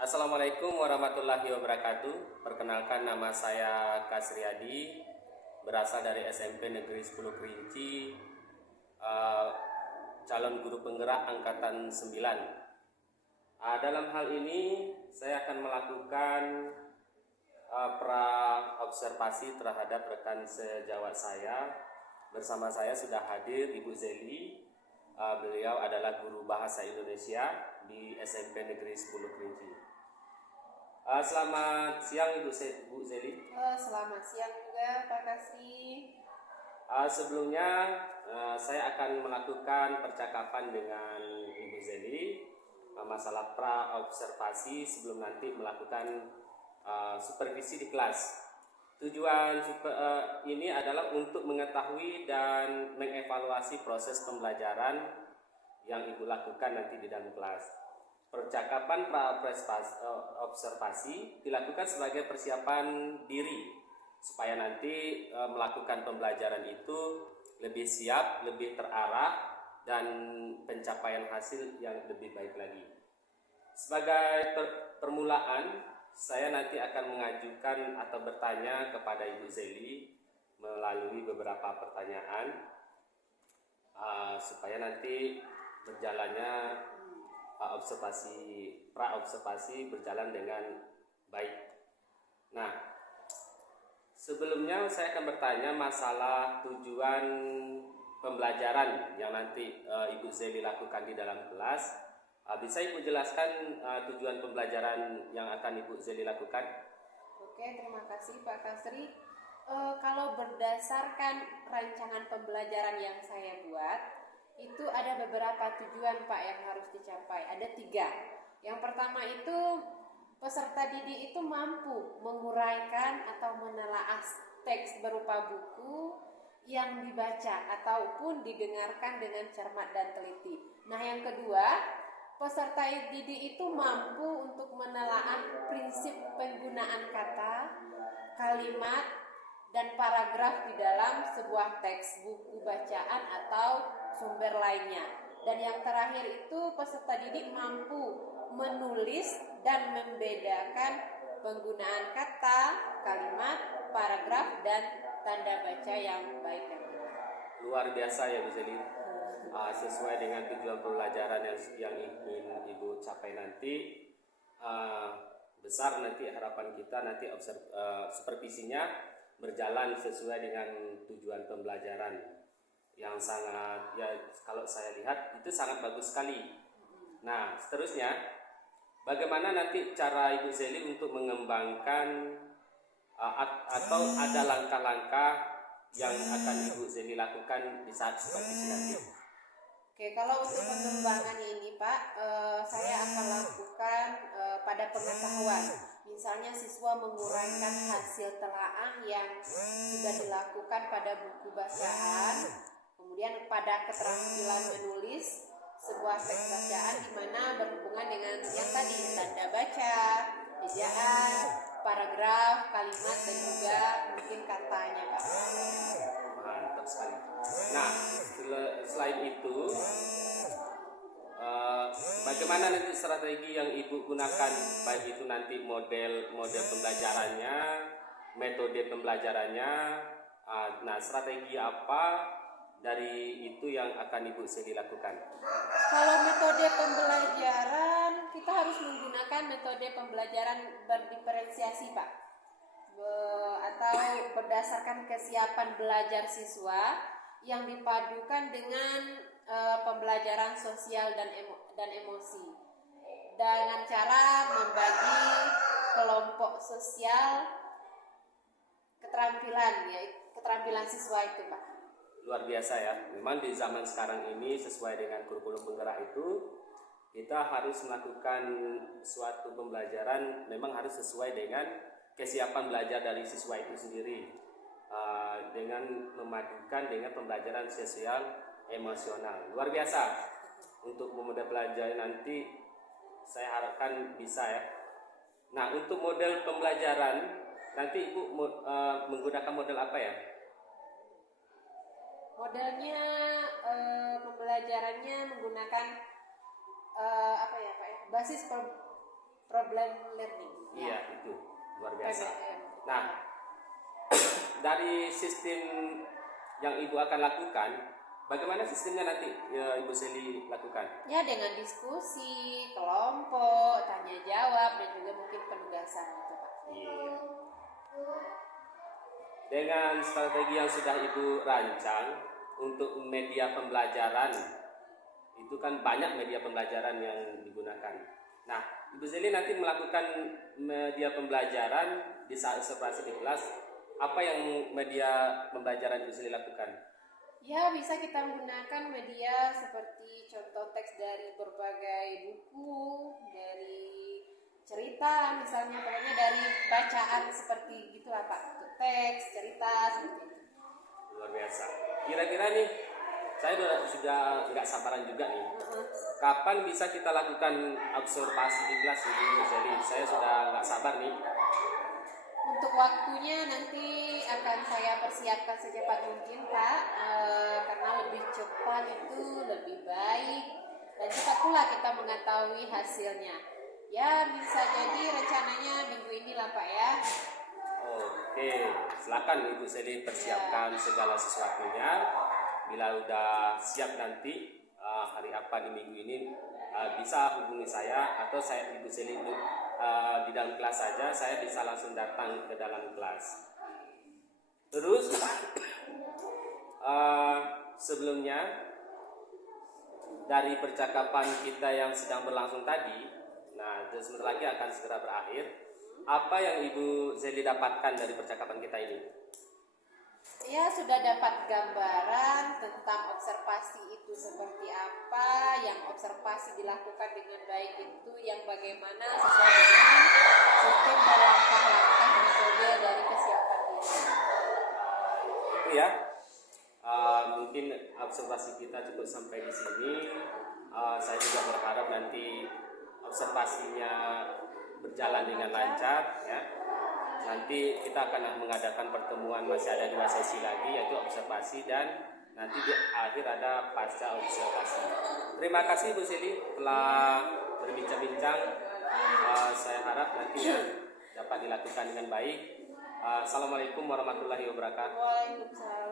Assalamualaikum warahmatullahi wabarakatuh. Perkenalkan, nama saya Kasriyadi, berasal dari SMP Negeri 10 Kerinci, eh, calon guru penggerak angkatan 9. Dalam hal ini saya akan melakukan pra observasi terhadap rekan sejawat saya. Bersama saya sudah hadir Ibu Zeli. Beliau adalah guru bahasa Indonesia di SMP Negeri 10 Kerinci. Selamat siang Bu Zeli. Selamat siang juga Pak Kasri. Sebelumnya saya akan melakukan percakapan dengan Ibu Zeli masalah pra observasi sebelum nanti melakukan supervisi di kelas. Tujuan ini adalah untuk mengetahui dan mengevaluasi proses pembelajaran yang Ibu lakukan nanti di dalam kelas. Percakapan pra observasi dilakukan sebagai persiapan diri supaya nanti melakukan pembelajaran itu lebih siap, lebih terarah, dan pencapaian hasil yang lebih baik lagi. Sebagai permulaan, saya nanti akan mengajukan atau bertanya kepada Ibu Zeli melalui beberapa pertanyaan supaya nanti berjalannya pra observasi berjalan dengan baik. Nah, sebelumnya saya akan bertanya masalah tujuan pembelajaran yang nanti Ibu Zeli lakukan di dalam kelas. Bisa Ibu jelaskan tujuan pembelajaran yang akan Ibu Zeli lakukan? Oke, terima kasih Pak Kasri. Kalau berdasarkan rancangan pembelajaran yang saya buat, itu ada beberapa tujuan Pak yang harus dicapai. Ada 3. Yang pertama itu peserta didik itu mampu menguraikan atau menelaah teks berupa buku yang dibaca ataupun didengarkan dengan cermat dan teliti. Nah, yang kedua, peserta didik itu mampu untuk menelaah prinsip penggunaan kata, kalimat, dan paragraf di dalam sebuah teks buku bacaan atau sumber lainnya. Dan yang terakhir itu peserta didik mampu menulis dan membedakan penggunaan kata, kalimat, paragraf, dan tanda baca yang baik dan benar. Luar biasa ya Bu Zeli. Sesuai dengan tujuan pembelajaran yang ingin Ibu capai nanti, besar nanti harapan kita nanti supervisinya berjalan sesuai dengan tujuan pembelajaran yang sangat, ya kalau saya lihat itu sangat bagus sekali. Nah, seterusnya bagaimana nanti cara Ibu Zeli untuk mengembangkan atau ada langkah-langkah yang akan Ibu Zeli lakukan di saat supervisi nanti? Oke, kalau untuk pengembangan ini Pak, saya akan lakukan pada pengetahuan. Misalnya siswa menguraikan hasil telaah yang sudah dilakukan pada buku bacaan, kemudian pada keterampilan menulis sebuah teks bacaan di mana berhubungan dengan yang tadi, tanda baca, ejaan, paragraf, kalimat, dan juga mungkin katanya Pak. Mantap sekali. Nah, selain itu, bagaimana nanti strategi yang Ibu gunakan, baik itu nanti model pembelajarannya, metode pembelajarannya. Nah, strategi apa dari itu yang akan Ibu Zeli lakukan? Kalau metode pembelajaran, kita harus menggunakan metode pembelajaran berdiferensiasi Pak, atau berdasarkan kesiapan belajar siswa yang dipadukan dengan pembelajaran sosial dan emosi dengan cara membagi kelompok sosial keterampilan siswa itu Pak. Luar biasa ya. Memang di zaman sekarang ini sesuai dengan kurikulum penggerak itu kita harus melakukan suatu pembelajaran memang harus sesuai dengan kesiapan belajar dari siswa itu sendiri, dengan memadukan dengan pembelajaran sosial emosional. Luar biasa. Untuk memudah belajar nanti saya harapkan bisa ya. Nah, untuk model pembelajaran nanti Ibu menggunakan model apa ya? Modelnya pembelajarannya menggunakan apa ya Pak ya? problem learning. Iya, itu luar biasa. PBL. Nah, dari sistem yang Ibu akan lakukan, bagaimana sistemnya nanti ya, Ibu Seli lakukan? Ya, dengan diskusi, kelompok, tanya jawab, dan juga mungkin penugasan gitu, Pak. Iya. Dengan strategi yang sudah Ibu rancang untuk media pembelajaran, itu kan banyak media pembelajaran yang digunakan. Nah, Ibu Seli nanti melakukan media pembelajaran di saat observasi di kelas. Apa yang media pembelajaran Ibu Seli lakukan? Ya, bisa kita menggunakan media seperti contoh teks dari berbagai buku, dari cerita misalnya, pokoknya dari bacaan seperti gitulah Pak. Teks, cerita, seperti itu. Luar biasa. Kira-kira nih, saya sudah nggak sabaran juga nih. Kapan bisa kita lakukan observasi di kelas Ibu Seli? Saya sudah nggak sabar nih. Untuk waktunya nanti akan saya persiapkan secepat mungkin Pak, karena lebih cepat itu lebih baik dan cepat pula kita mengetahui hasilnya. Ya, bisa jadi rencananya minggu ini lah Pak ya. Oke, silakan Ibu Seli persiapkan segala sesuatunya. Bila udah siap nanti hari apa di minggu ini bisa hubungi saya, atau saya Ibu Seli di dalam kelas saja, saya bisa langsung datang ke dalam kelas. Terus sebelumnya dari percakapan kita yang sedang berlangsung tadi, nah sebentar lagi akan segera berakhir. Apa yang Ibu Seli dapatkan dari percakapan kita ini? Ya, sudah dapat gambaran tentang observasi itu seperti apa, yang observasi dilakukan dengan baik itu yang bagaimana sesuai dengan sistem berlangkah-langkah metode dari kesiapan diri. Itu ya. Mungkin observasi kita cukup sampai di sini. Saya juga berharap nanti observasinya berjalan dengan lancar ya. Nanti kita akan mengadakan pertemuan, masih ada 2 sesi lagi, yaitu observasi dan nanti di akhir ada pasca observasi. Terima kasih Bu Seli telah berbincang-bincang. Saya harap nanti ya dapat dilakukan dengan baik. Assalamualaikum warahmatullahi wabarakatuh. Waalaikumsalam.